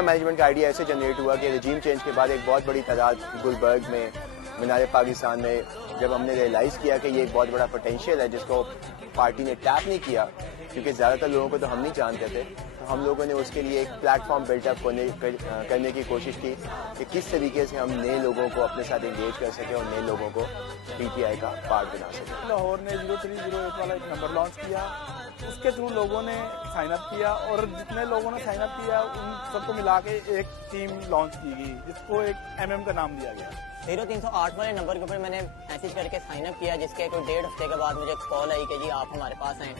Media management का idea ऐसे generate हुआ कि रजीम चेंज के बाद एक बहुत बड़ी तादाद गुलबर्ग में, मीनार पाकिस्तान में, जब हमने रियलाइज़ किया कि ये एक बहुत बड़ा पोटेंशियल है जिसको पार्टी ने टैप नहीं किया, क्योंकि ज़्यादातर लोगों को तो हम नहीं जानते थे, तो हम लोगों ने उसके लिए एक प्लेटफॉर्म बिल्टअप करने की कोशिश की कि किस तरीके से हम नए लोगों को अपने साथ इंगेज कर सकें और नए लोगों को PTI का पार्ट बना सकें। लाहौर ने 0308 वाला एक नंबर लॉन्च किया, उसके थ्रू लोगों ने साइन अप किया और जितने लोगों ने साइन अप किया उन सबको मिला के एक टीम लॉन्च की गई जिसको एक MM का नाम दिया गया। 0308 वाले नंबर के ऊपर मैंने मैसेज करके साइन अप किया, जिसके कोई 1.5 हफ्ते के बाद मुझे कॉल आई कि जी आप हमारे पास आएँ।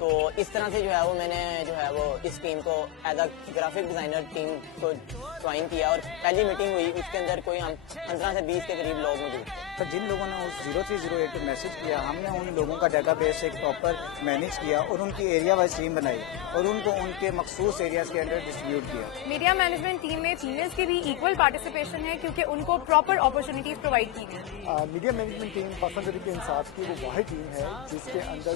तो इस तरह से जो है वो मैंने जो है वो इस टीम को as a graphic designer team को ज्वाइन किया और पहली मीटिंग हुई, उसके अंदर कोई हम 15 से 20 के करीब लोग मौजूद थे। तो जिन लोगों ने उस 0308 पे मैसेज किया, हमने उन लोगों का डेटाबेस एक प्रॉपर मैनेज किया और उनकी एरिया वाइज टीम बनाई और उनको उनके मखसूस एरियाज के अंदर डिस्ट्रीब्यूट किया। मीडिया मैनेजमेंट टीम में फीमेल्स की भी इक्वल पार्टिसिपेशन है क्योंकि उनको प्रॉपर अपॉर्चुनिटीज प्रोवाइड की गई। मीडिया मैनेजमेंट टीम पर्सनल तरीके इंसाफ की वो वाहिद टीम है जिसके अंदर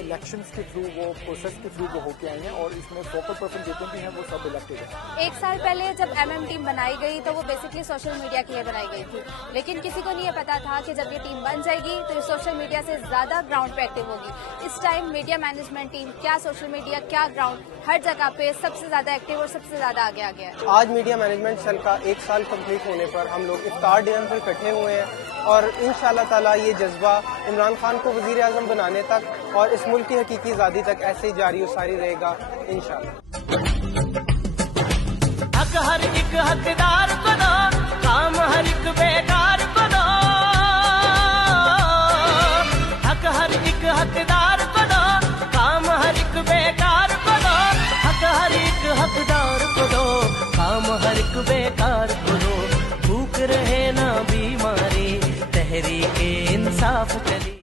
इलेक्शंस के थ्रू वो प्रोसेस के थ्रू वो होके आई हैं और इसमें फोकल पर्सन जितने भी हैं वो सब इलेक्टेड हैं। 1 साल पहले जब MM टीम बनाई गई तो वो बेसिकली सोशल मीडिया के लिए बनाई गई थी, लेकिन किसी को नहीं पता था कि जब ये टीम बन जाएगी तो ये सोशल मीडिया से ज्यादा ग्राउंड पे एक्टिव होगी। इस टाइम मीडिया मैनेजमेंट टीम क्या सोशल मीडिया क्या ग्राउंड हर जगह पे सबसे ज्यादा एक्टिव और सबसे ज्यादा आगे आ गया है। आज मीडिया मैनेजमेंट सेल का 1 साल कंप्लीट होने पर हम लोग इफ्तार डिनर पर इकट्ठे हुए हैं और इंशाअल्लाह ताला ये जज्बा इमरान खान को वजीर आज़म बनाने तक और इस मुल्क की हकीकी आज़ादी तक ऐसे ही जारी और सारी रहेगा इंशाअल्लाह। हक हर एक हकदार को दो, काम हर एक बेकार को दो। हक हर एक हकदार को दो, काम हर एक बेकार को दो। हक हर एक हकदार को दो, काम हर एक बेकार को